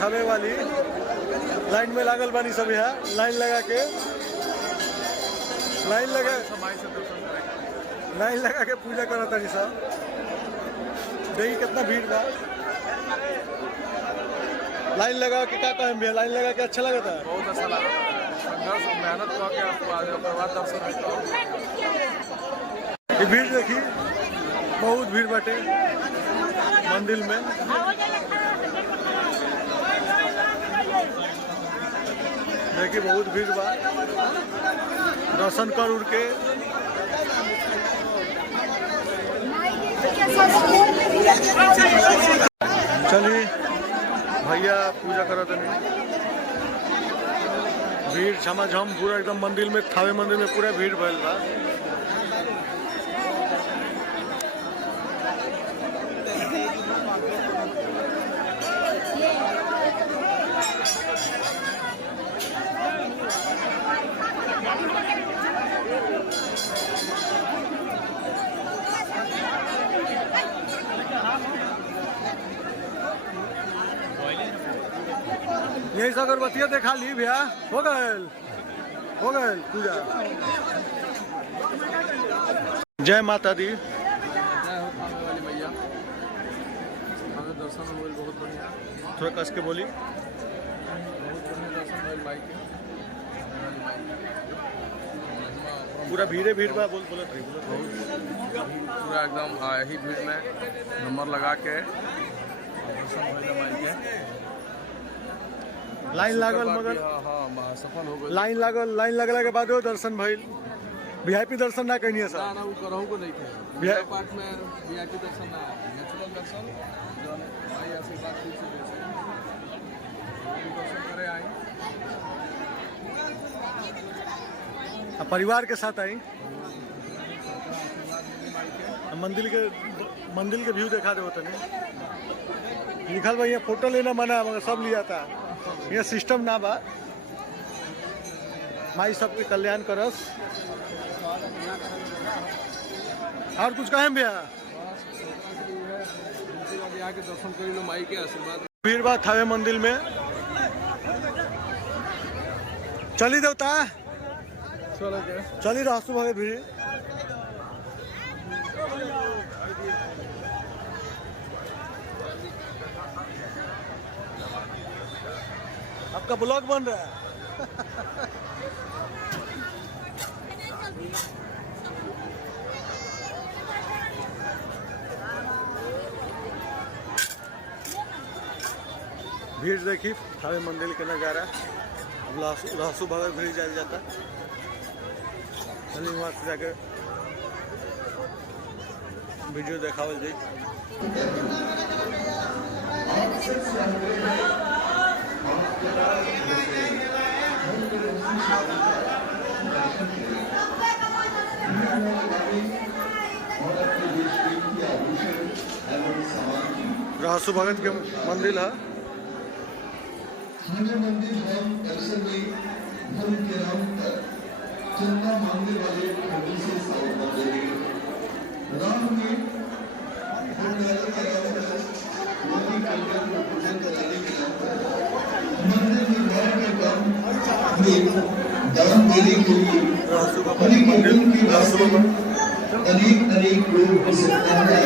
थावे वाली लाइन में लागल बानी सब यहाँ लाइन लगा के पूजा करत तानी सब। देखिए कितना भीड़ बा। लाइन लगा के क्या कहें भैया? लाइन लगा के अच्छा लगता है? बहुत अच्छा लगा। संघर्ष मेहनत करके बाद दर्शन। ये भीड़ देखी, बहुत भीड़ बाटे मंदिर में। देखिए बहुत भीड़ बा। दर्शन कर उड़ के चलिए भैया पूजा करत नहीं। भीड़ झमाझम पूरा एकदम मंदिर में, थावे मंदिर में पूरा भीड़ भइल बा। यही से अगरबत्तियाँ देखा ली भैया। हो गए पूजा। जय माता दी। जय हो थावे वाली मैया। हमें दर्शन हुए बहुत बढ़िया। थोड़ा कस के बोली। बहुत बढ़िया दर्शन हुए माई के। पूरा भीड़े भीड़ बा। बोलत रही पूरा एकदम यही भीड़ में नंबर लगा के दर्शन हुए माई के। लाइन लागल मगर हाँ सफल हो गए। लाइन लगला के बाद दर्शन भइल। वीआईपी दर्शन ना कहीं सर? ना वो करहु को नहीं थे। पूजा पाठ में वीआईपी दर्शन ना, नेचुरल दर्शन जो भाई आशीर्वाद से दर्शन करे आई। परिवार के साथ आई। मंदिर के व्यू देखा दे तनी। लिखल बा यहाँ फोटो लेना मना मगर सब लिया था। ये सिस्टम ना बा। माई सबके कल्याण करस। और कुछ कहें भैया? के दर्शन कर लो माई के आशीर्वाद। भीड़ बा थावे मंदिर में। चली देवता चली रहसु भगे भीड़। आपका ब्लॉग बन रहा है। भीड़ देखी थावे मंदिर के नजारा। अब रहसु भगत भीड़ जाल जाता। चलिए वहाँ से जाकर वीडियो देखावल जाए। रहसु भगत के मंदिर है। मंदिर हम अक्सर में धर्म के नाम पर चंदा मांगने वाले लोगों से सवाल करते हैं। राम ने भंडारा कराया है। मोदी कल्याण को पूजन कराने के नाम पर मंदिर निर्माण के काम में दान देने के लिए हरि की बात अनेक लोग हो सकते हैं।